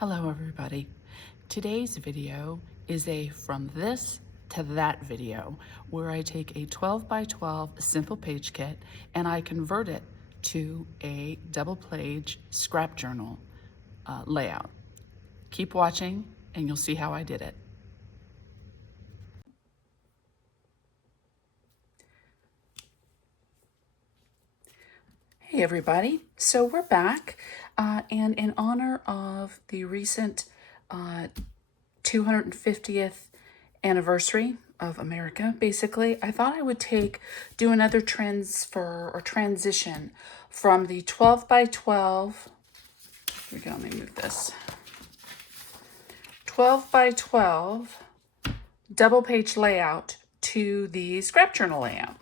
Hello everybody. Today's video is a from this to that video where I take a 12 by 12 simple page kit and I convert it to a double page scrap journal layout. Keep watching and you'll see how I did it. Hey everybody, so we're back and in honor of the recent 250th anniversary of America, basically, I thought I would do another transfer or transition from the 12 by 12, here we go, let me move this, 12 by 12 double page layout to the scrap journal layout.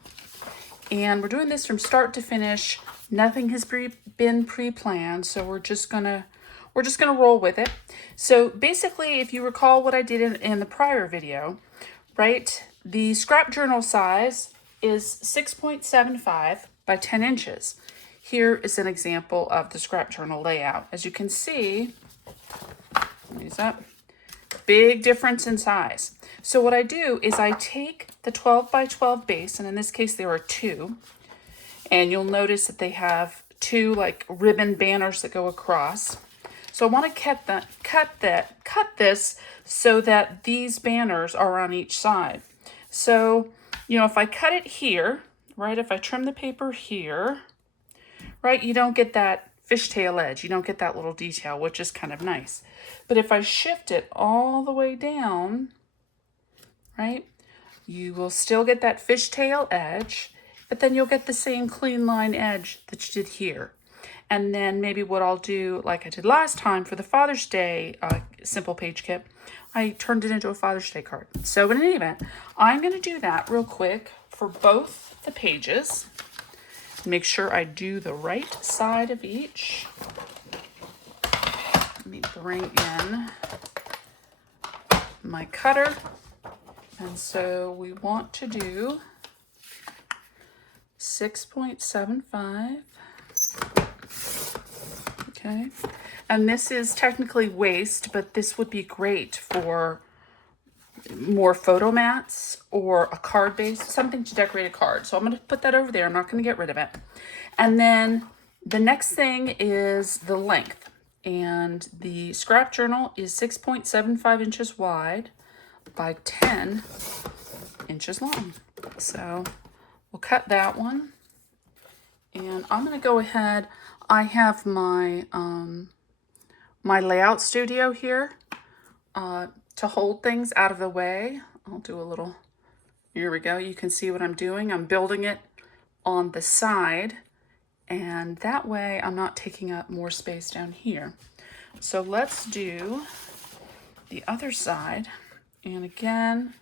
And we're doing this from start to finish. Nothing has been pre-planned, so we're just gonna roll with it. So basically, if you recall what I did in the prior video, right, the scrap journal size is 6.75 by 10 inches. Here is an example of the scrap journal layout. As you can see, raise up, big difference in size. So what I do is I take the 12 by 12 base, and in this case there are two, and you'll notice that they have two like ribbon banners that go across. So I want to cut this so that these banners are on each side. So, you know, if I cut it here, right, if I trim the paper here, right, you don't get that fishtail edge. You don't get that little detail, which is kind of nice. But if I shift it all the way down, right, you will still get that fishtail edge, but then you'll get the same clean line edge that you did here. And then maybe what I'll do, like I did last time for the Father's Day simple page kit, I turned it into a Father's Day card. So in any event, I'm going to do that real quick for both the pages. Make sure I do the right side of each. Let me bring in my cutter. And so we want to do 6.75. Okay. And this is technically waste, but this would be great for more photo mats or a card base, something to decorate a card. So I'm going to put that over there. I'm not going to get rid of it. And then the next thing is the length. And the scrap journal is 6.75 inches wide by 10 inches long. So we'll cut that one. And I'm going to go ahead. I have my my layout studio here to hold things out of the way. I'll do a little, here we go. You can see what I'm doing. I'm building it on the side, and that way I'm not taking up more space down here. So let's do the other side. And again,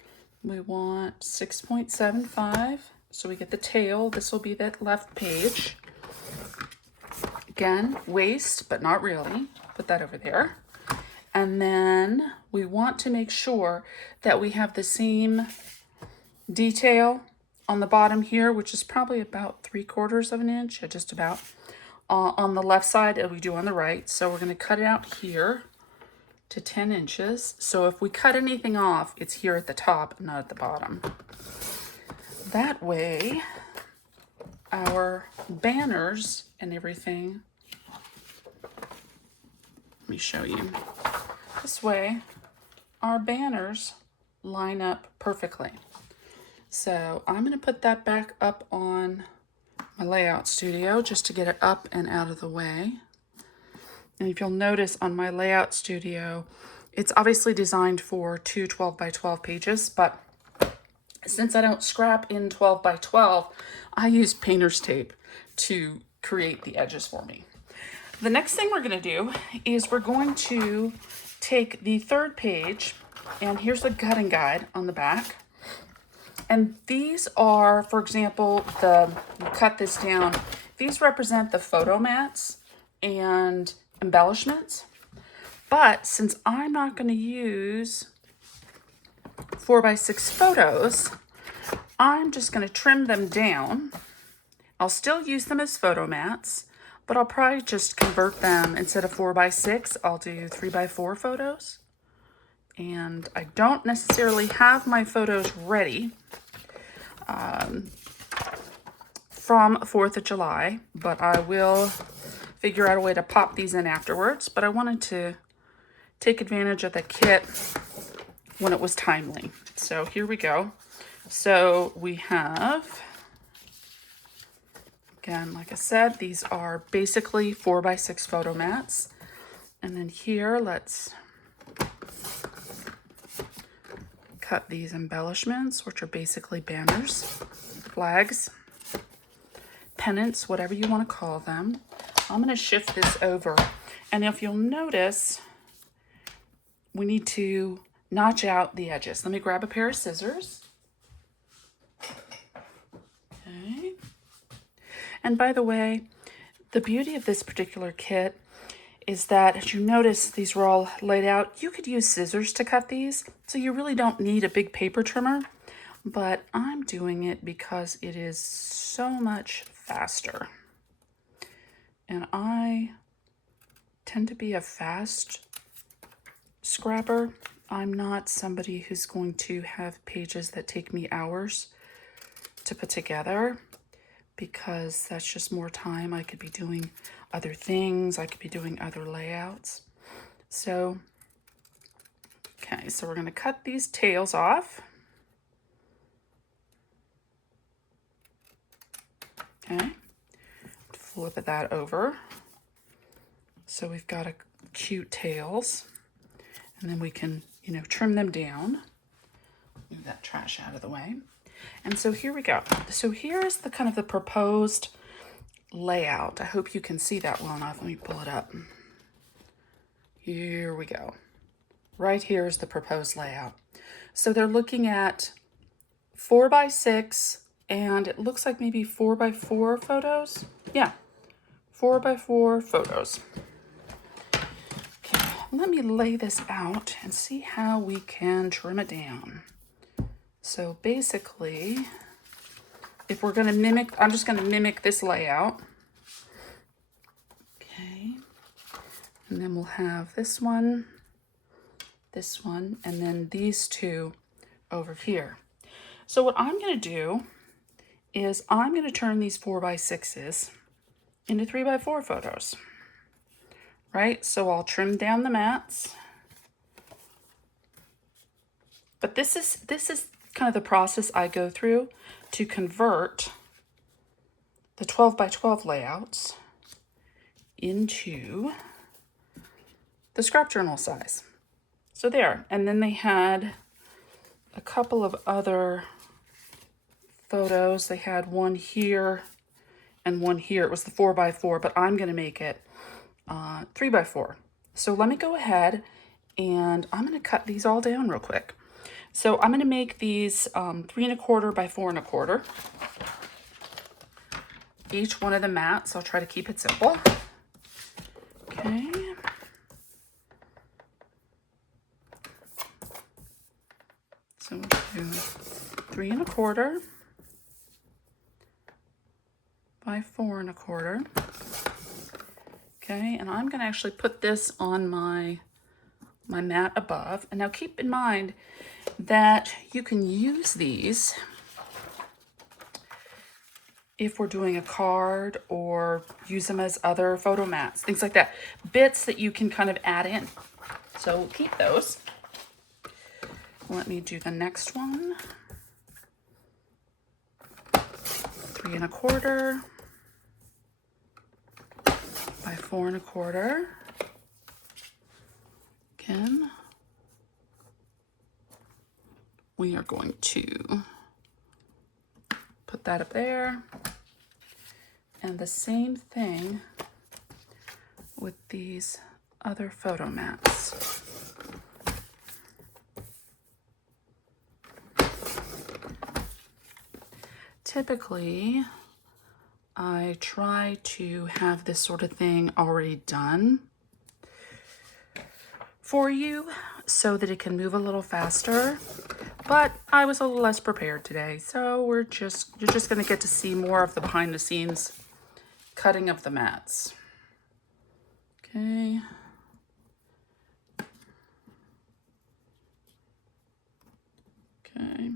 we want 6.75. So we get the tail. This will be that left page. Again, waste, but not really. Put that over there. And then we want to make sure that we have the same detail on the bottom here, which is probably about 3/4 of an inch, just about, on the left side as we do on the right. So we're going to cut it out here to 10 inches. So if we cut anything off, it's here at the top, not at the bottom. That way, our banners and everything, let me show you. This way, our banners line up perfectly. So I'm going to put that back up on my layout studio just to get it up and out of the way. And if you'll notice on my layout studio, it's obviously designed for two 12 by 12 pages, but since I don't scrap in 12 by 12, I use painter's tape to create the edges for me. The next thing we're going to do is we're going to take the third page, and here's the cutting guide on the back. And these are, for example, you cut this down, these represent the photo mats and embellishments. But since I'm not going to use 4x6 photos, I'm just going to trim them down. I'll still use them as photo mats, but I'll probably just convert them. Instead of 4x6, I'll do 3x4 photos. And I don't necessarily have my photos ready from 4th of July, but I will figure out a way to pop these in afterwards. But I wanted to take advantage of the kit when it was timely. So here we go. So we have, again, like I said, these are basically 4x6 photo mats. And then here, let's cut these embellishments, which are basically banners, flags, pennants, whatever you want to call them. I'm going to shift this over. And if you'll notice, we need to notch out the edges. Let me grab a pair of scissors. Okay. And by the way, the beauty of this particular kit is that, as you notice, these were all laid out. You could use scissors to cut these, so you really don't need a big paper trimmer. But I'm doing it because it is so much faster. And I tend to be a fast scrapper. I'm not somebody who's going to have pages that take me hours to put together, because that's just more time. I could be doing other things. I could be doing other layouts. So, okay, so we're going to cut these tails off. Okay, flip that over. So we've got a cute tails, and then we can, trim them down. Move that trash out of the way. And so here we go. So here's the kind of the proposed layout. I hope you can see that well enough. Let me pull it up. Here we go. Right here is the proposed layout. So they're looking at 4x6, and it looks like maybe 4x4 photos. Yeah, 4x4 photos. Okay, let me lay this out and see how we can trim it down. So basically, if we're going to mimic, I'm just going to mimic this layout. Okay. And then we'll have this one, and then these two over here. So what I'm going to do is I'm going to turn these 4x6s into 3x4 photos. Right? So I'll trim down the mats. But this is kind of the process I go through to convert the 12x12 layouts into the scrap journal size. So there. And then they had a couple of other photos. They had one here and one here. It was the 4x4, but I'm going to make it 3x4. So let me go ahead and I'm going to cut these all down real quick. So I'm going to make these 3 1/4 by 4 1/4. Each one of the mats. I'll try to keep it simple. Okay. So we'll do 3 1/4 by 4 1/4. Okay, and I'm going to actually put this on my mat above. And now keep in mind that you can use these if we're doing a card, or use them as other photo mats, things like that. Bits that you can kind of add in. So we'll keep those. Let me do the next one. 3 1/4 by 4 1/4. Again, we are going to put that up there. And the same thing with these other photo mats. Typically, I try to have this sort of thing already done for you so that it can move a little faster. But I was a little less prepared today, so you're just going to get to see more of the behind the scenes cutting of the mats. Okay. Okay.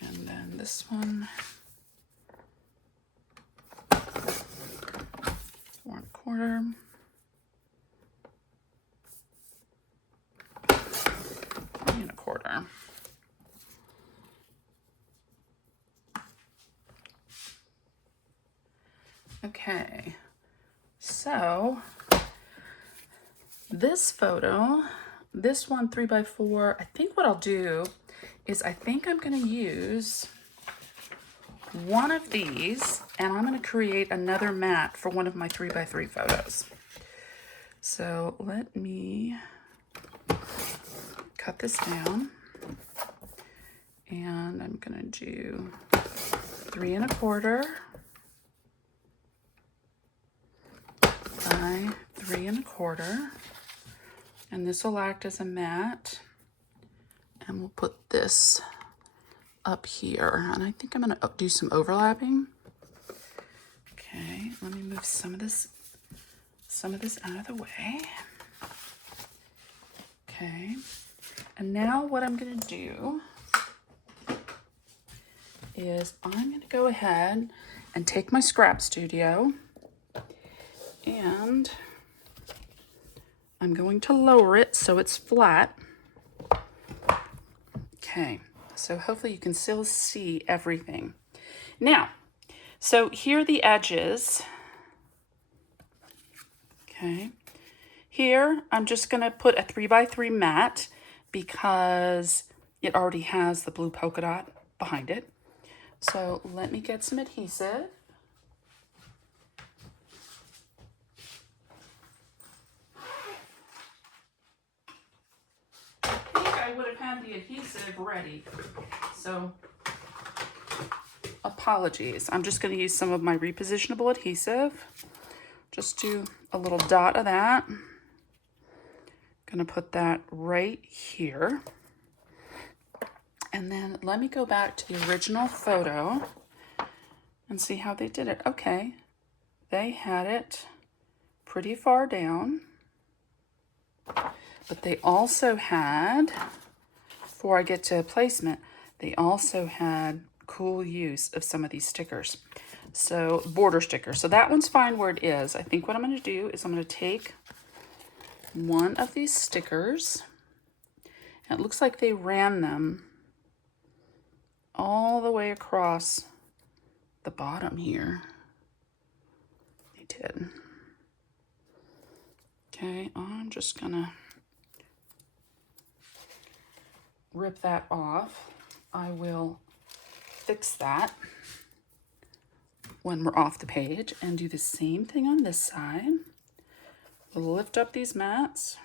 And then this one. 4 1/4. 3 1/4. Okay, so this photo, this one 3x4, I think what I'll do is I think I'm going to use one of these and I'm going to create another mat for one of my 3x3 photos. So let me cut this down and I'm going to do 3 1/4 by 3 1/4, and this will act as a mat, and we'll put this up here, and I think I'm going to do some overlapping. Okay, let me move some of this out of the way. Okay, and now what I'm going to do is I'm going to go ahead and take my Scrap Studio and I'm going to lower it so it's flat. Okay, so hopefully you can still see everything. Now, so here are the edges. Okay, here I'm just going to put a 3x3 mat because it already has the blue polka dot behind it. So let me get some adhesive. I think I would have had the adhesive ready, so apologies. I'm just going to use some of my repositionable adhesive. Just do a little dot of that. Going to put that right here. And then let me go back to the original photo and see how they did it. Okay, they had it pretty far down, but they also had, before I get to placement, they also had cool use of some of these stickers. So border stickers. So that one's fine where it is. I think what I'm going to do is I'm going to take one of these stickers. And it looks like they ran them all the way across the bottom here. They did. Okay, I'm just gonna rip that off. I will fix that when we're off the page and do the same thing on this side. We'll lift up these mats.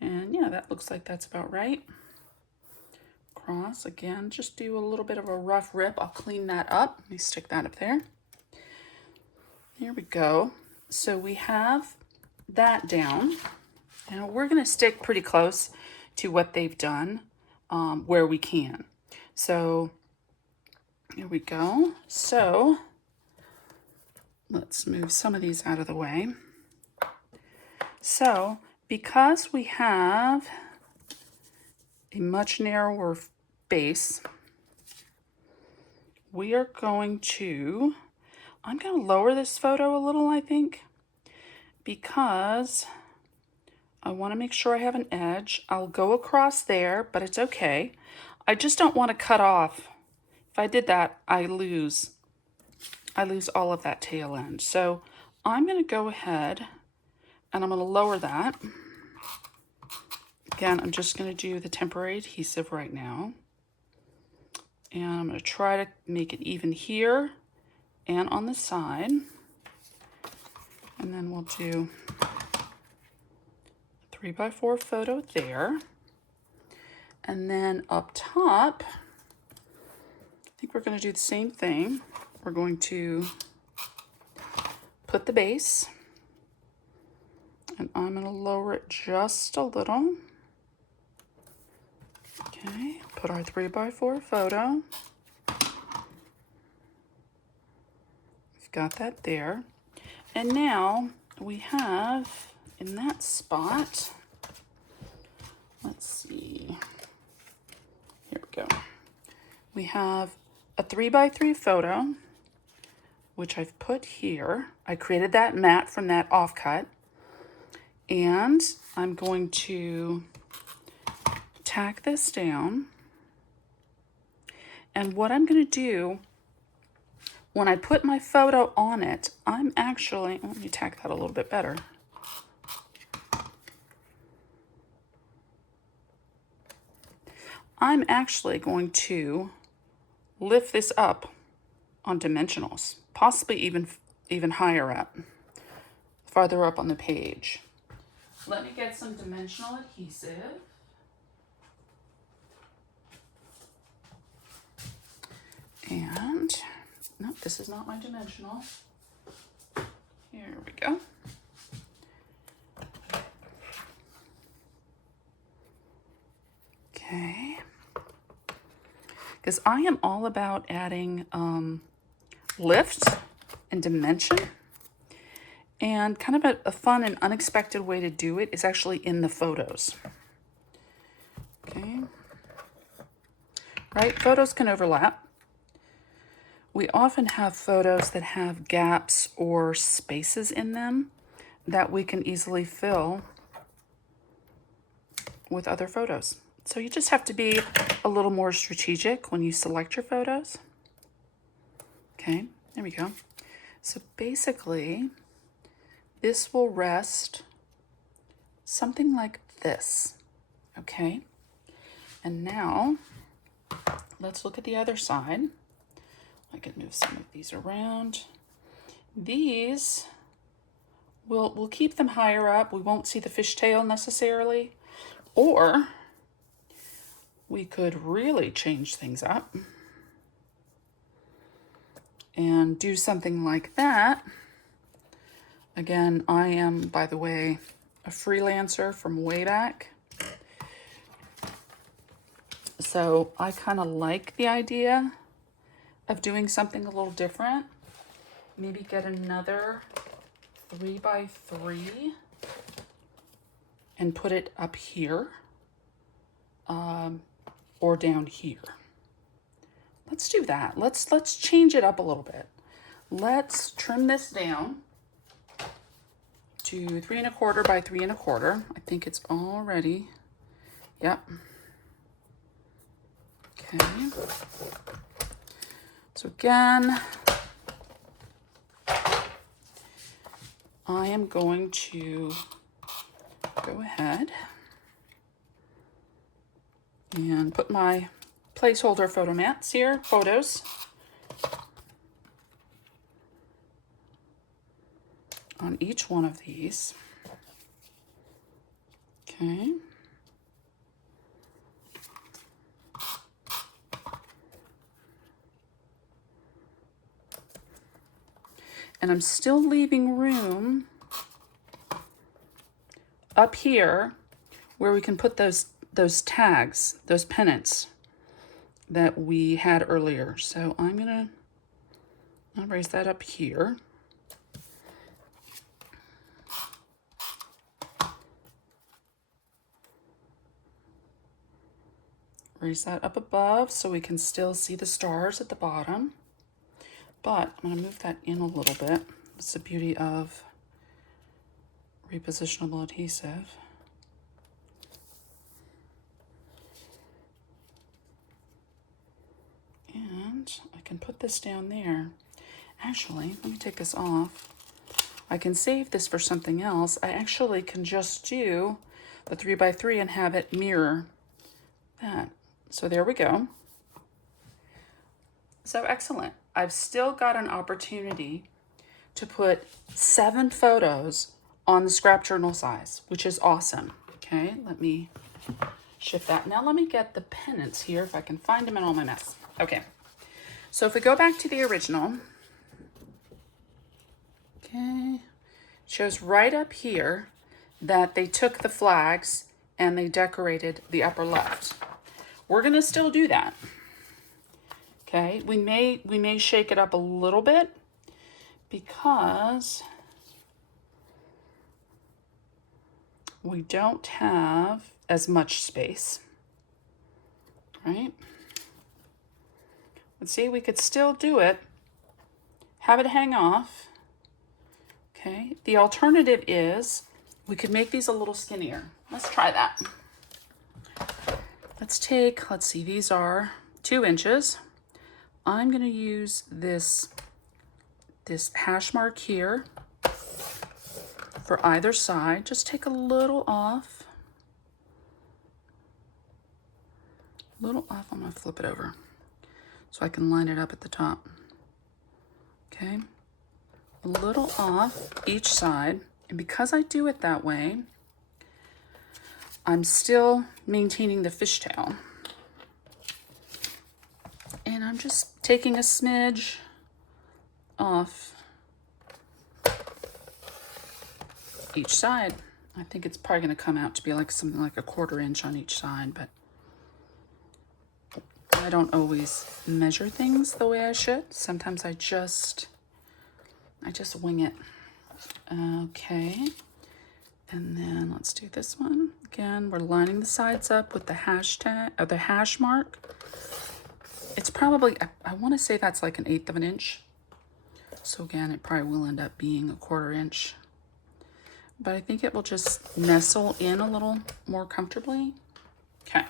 And yeah, that looks like that's about right. Cross again, just do a little bit of a rough rip. I'll clean that up. Let me stick that up there. Here we go. So we have that down. Now we're going to stick pretty close to what they've done where we can. So here we go. So let's move some of these out of the way. So because we have a much narrower base, we are going to, I'm going to lower this photo a little, I think, because I want to make sure I have an edge. I'll go across there, but it's okay. I just don't want to cut off. If I did that, I lose all of that tail end. So I'm going to go ahead and I'm going to lower that. Again, I'm just going to do the temporary adhesive right now. And I'm going to try to make it even here and on the side. And then we'll do a 3x4 photo there. And then up top, I think we're going to do the same thing. We're going to put the base. And I'm going to lower it just a little. Okay, put our 3x4 photo. got that there. And now we have in that spot, let's see, here we go. We have a 3x3 photo, which I've put here. I created that mat from that offcut. And I'm going to tack this down. And what I'm going to do, when I put my photo on it, I'm actually, let me tack that a little bit better. I'm actually going to lift this up on dimensionals, possibly even higher up, farther up on the page. Let me get some dimensional adhesive. And, no, this is not my dimensional. Here we go. Okay. Because I am all about adding lift and dimension. And kind of a fun and unexpected way to do it is actually in the photos. Okay. Right, photos can overlap. We often have photos that have gaps or spaces in them that we can easily fill with other photos. So you just have to be a little more strategic when you select your photos. Okay, there we go. So basically, this will rest something like this, okay? And now, let's look at the other side. I can move some of these around. These, we'll keep them higher up. We won't see the fishtail necessarily. Or we could really change things up and do something like that. Again, I am, by the way, a freelancer from way back. So I kind of like the idea of doing something a little different. Maybe get another 3x3 and put it up here or down here. Let's do that. Let's change it up a little bit. Let's trim this down to 3 1/4 by 3 1/4. I think it's already, yep. Okay. So again, I am going to go ahead and put my placeholder photo mats here, photos, on each one of these. Okay. And I'm still leaving room up here where we can put those tags, those pennants that we had earlier. So I'll raise that up here. Raise that up above so we can still see the stars at the bottom. But I'm going to move that in a little bit. It's the beauty of repositionable adhesive. And I can put this down there. Actually, let me take this off. I can save this for something else. I actually can just do the 3x3 and have it mirror that. So there we go. So excellent. I've still got an opportunity to put 7 photos on the scrap journal size, which is awesome. Okay, let me shift that. Now let me get the pennants here if I can find them in all my mess. Okay, so if we go back to the original, okay, it shows right up here that they took the flags and they decorated the upper left. We're gonna still do that. Okay, we may shake it up a little bit because we don't have as much space, right? Let's see, we could still do it, have it hang off. Okay, the alternative is we could make these a little skinnier. Let's try that. Let's see, these are 2 inches. I'm gonna use this hash mark here for either side. Just take a little off. I'm gonna flip it over so I can line it up at the top. Okay, a little off each side. And because I do it that way, I'm still maintaining the fishtail. And I'm just taking a smidge off each side. I think it's probably going to come out to be like something like a 1/4 inch on each side, but I don't always measure things the way I should. Sometimes I just wing it. Okay. And then let's do this one. Again, we're lining the sides up with the hashtag or the hash mark. It's probably, I want to say that's like 1/8 of an inch. So again, it probably will end up being a 1/4 inch. But I think it will just nestle in a little more comfortably. Okay.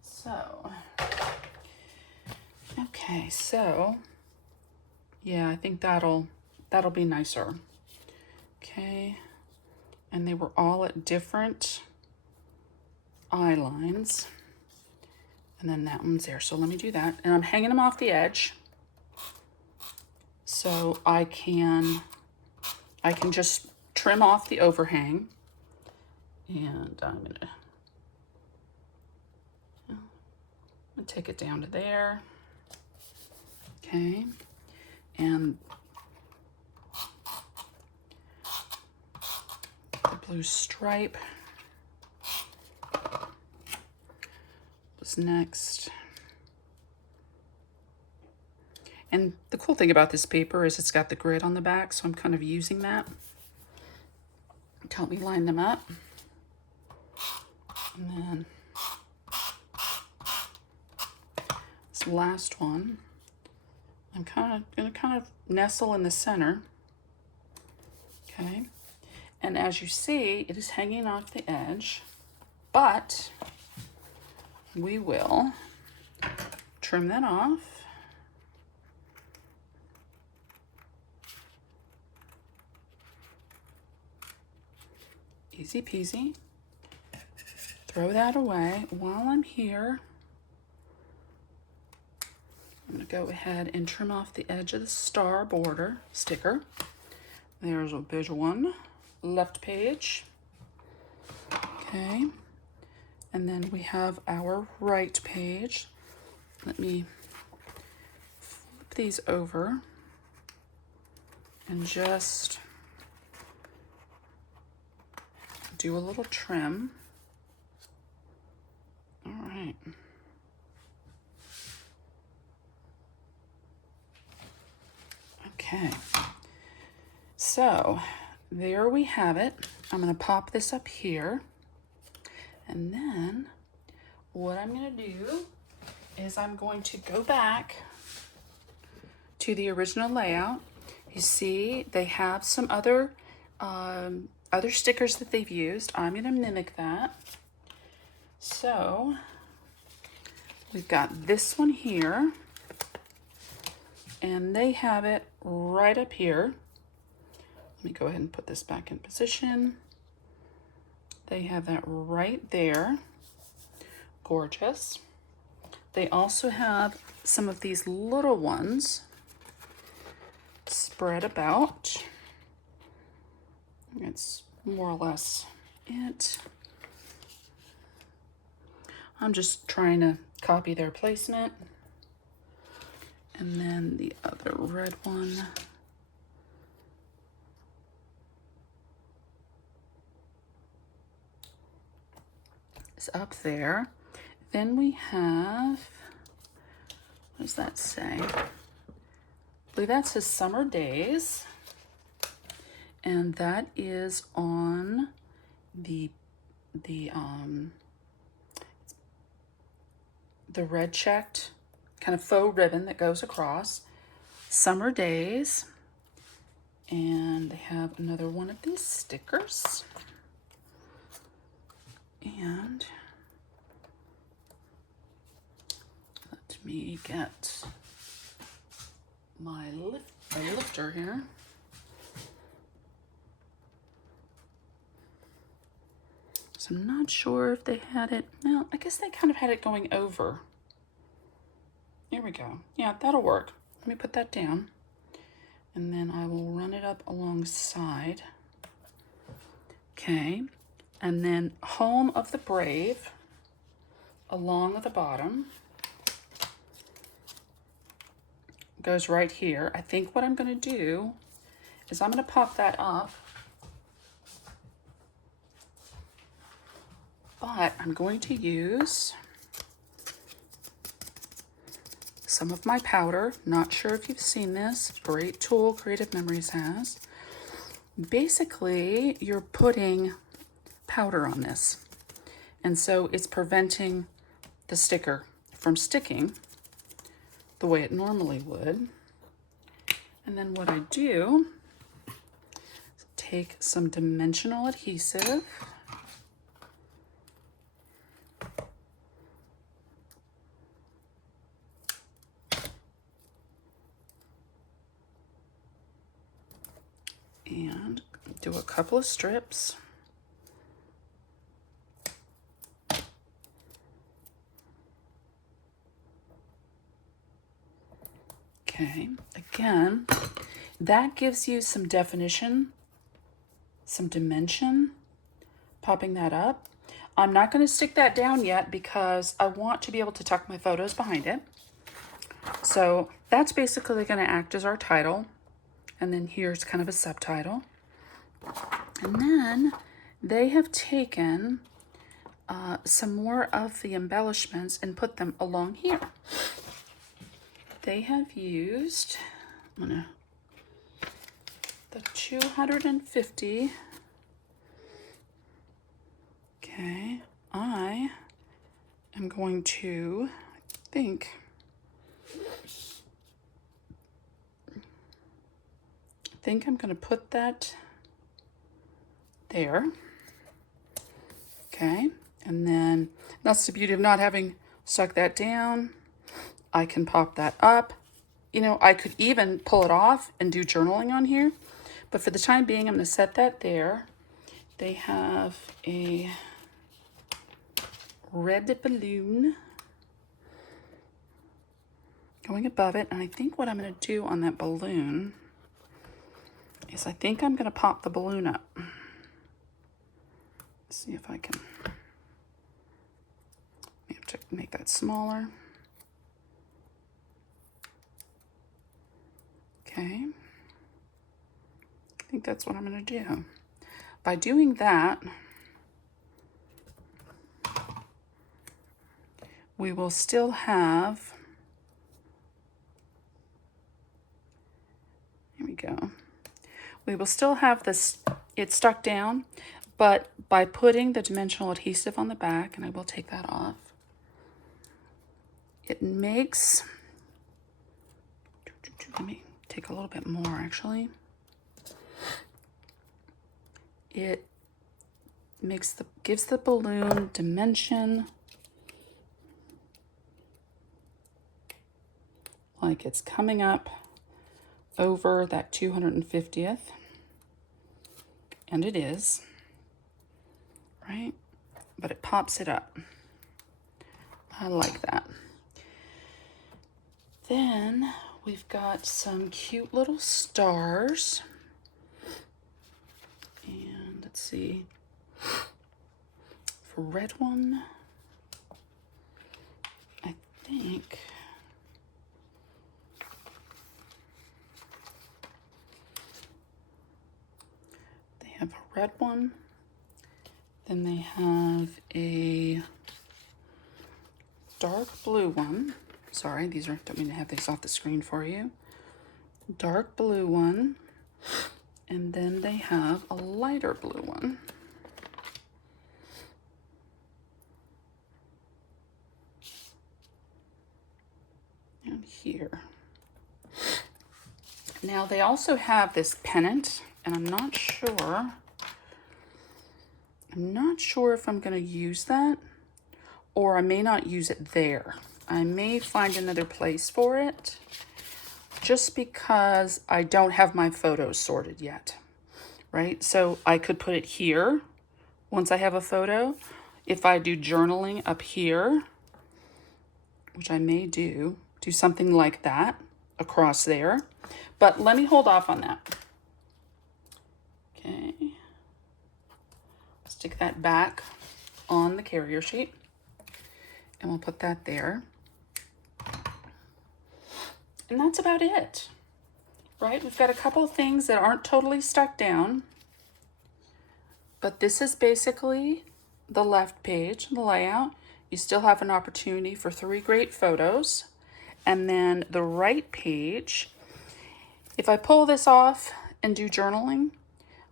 So yeah, I think that'll be nicer. Okay. And they were all at different eye lines. And then that one's there. So let me do that. And I'm hanging them off the edge. So I can just trim off the overhang. And I'm gonna take it down to there. Okay. And the blue stripe was next. And the cool thing about this paper is it's got the grid on the back, so I'm kind of using that to help me line them up. And then this last one, I'm gonna kind of nestle in the center. Okay. And as you see, it is hanging off the edge, but we will trim that off. Easy peasy. Throw that away. While I'm here, I'm going to go ahead and trim off the edge of the star border sticker. There's a big one. Left page. Okay. And then we have our right page. Let me flip these over and just do a little trim. All right. Okay. So there we have it. I'm going to pop this up here. And then what I'm going to do is I'm going to go back to the original layout. You see, they have some other stickers that they've used. I'm going to mimic that. So we've got this one here, and they have it right up here. Let me go ahead and put this back in position. They have that right there. Gorgeous. They also have some of these little ones spread about. It's more or less it. I'm just trying to copy their placement. And then the other red one. Is up there. Then we have, what does that say? believe that says Summer Days. And that is on the red checked kind of faux ribbon that goes across. Summer Days. And they have another one of these stickers. And let me get my lifter here. So I'm not sure if they had it. Well, I guess they kind of had it going over. There we go. Yeah, that'll work. Let me put that down. And then I will run it up alongside. Okay. And then Home of the Brave along the bottom. Goes right here. I think what I'm going to do is I'm going to pop that up. But I'm going to use some of my powder. Not sure if you've seen this. Great tool Creative Memories has. Basically, you're putting powder on this. And so it's preventing the sticker from sticking the way it normally would. And then what I do is take some dimensional adhesive. And do a couple of strips. Okay, again, that gives you some definition, some dimension, popping that up. I'm not going to stick that down yet because I want to be able to tuck my photos behind it. So that's basically going to act as our title. And then here's kind of a subtitle. And then they have taken some more of the embellishments and put them along here. They have used the 250. Okay, I am going to think I'm going to put that there. Okay, and then that's the beauty of not having stuck that down. I can pop that up. You know, I could even pull it off and do journaling on here, but for the time being, I'm going to set that there. They have a red balloon going above it, and I think what I'm going to do on that balloon is I think I'm going to pop the balloon up. Let's see if I can make that smaller. Okay. I think that's what I'm going to do. By doing that, we will still have, here we go. We will still have this, it's stuck down, but by putting the dimensional adhesive on the back, and I will take that off, it makes, let me take a little bit more actually. It gives the balloon dimension, like it's coming up over that 250th, and it is, right? But it pops it up. I like that. Then we've got some cute little stars. And let's see, for red one, I think they have a red one, then they have a dark blue one. Sorry, don't mean to have these off the screen for you. dark blue one, and then they have a lighter blue one. And here. Now they also have this pennant, and I'm not sure if I'm going to use that, or I may not use it there. I may find another place for it, just because I don't have my photos sorted yet, right? So I could put it here once I have a photo. If I do journaling up here, which I may do something like that across there. But let me hold off on that. Okay. Stick that back on the carrier sheet, and we'll put that there. And that's about it, right? We've got a couple of things that aren't totally stuck down, but this is basically the left page, the layout. You still have an opportunity for 3 great photos. And then the right page, if I pull this off and do journaling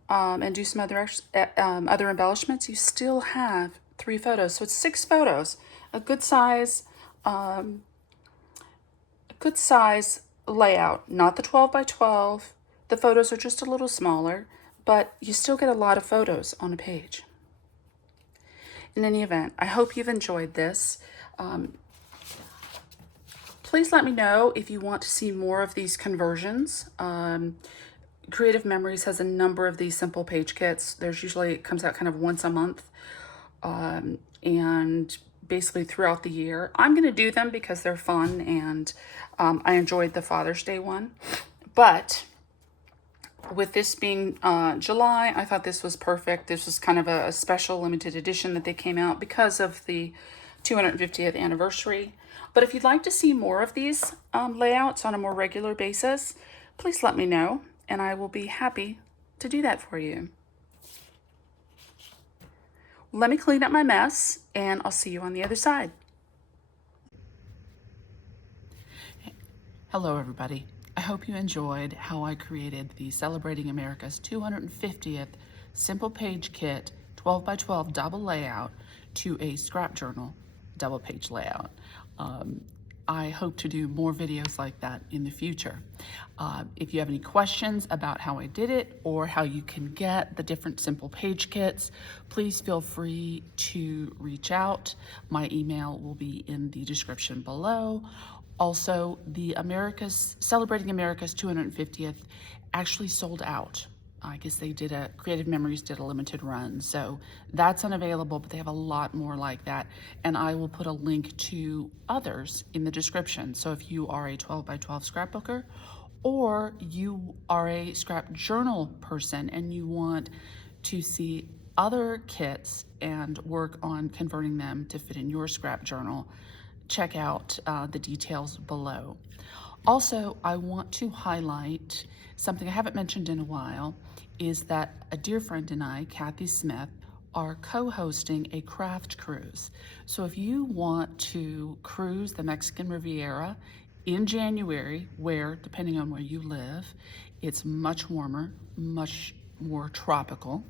and do some other embellishments, you still have 3 photos. So it's 6 photos, a good size layout, not the 12 by 12. The photos are just a little smaller, but you still get a lot of photos on a page. In any event, I hope you've enjoyed this. Please let me know if you want to see more of these conversions. Creative Memories has a number of these simple page kits. It comes out kind of once a month, and basically throughout the year. I'm going to do them because they're fun, and I enjoyed the Father's Day one. But with this being July, I thought this was perfect. This was kind of a special limited edition that they came out because of the 250th anniversary. But if you'd like to see more of these layouts on a more regular basis, please let me know, and I will be happy to do that for you. Let me clean up my mess, and I'll see you on the other side. Hello, everybody. I hope you enjoyed how I created the Celebrating America's 250th Simple Page Kit 12 by 12 double layout to a scrap journal double page layout. I hope to do more videos like that in the future. If you have any questions about how I did it or how you can get the different simple page kits, please feel free to reach out. My email will be in the description below. Also, the Celebrating America's 250th actually sold out. I guess Creative Memories did a limited run, so that's unavailable, but they have a lot more like that. And I will put a link to others in the description. So if you are a 12 by 12 scrapbooker, or you are a scrap journal person and you want to see other kits and work on converting them to fit in your scrap journal, check out the details below. Also, I want to highlight something I haven't mentioned in a while, is that a dear friend and I, Kathy Smith, are co-hosting a craft cruise. So if you want to cruise the Mexican Riviera in January, where, depending on where you live, it's much warmer, much more tropical,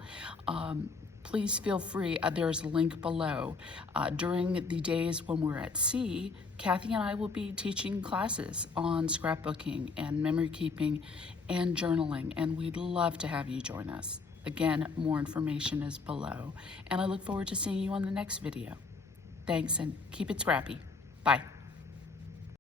please feel free. There's a link below. During the days when we're at sea, Kathy and I will be teaching classes on scrapbooking and memory keeping and journaling, and we'd love to have you join us. Again, more information is below, and I look forward to seeing you on the next video. Thanks, and keep it scrappy. Bye.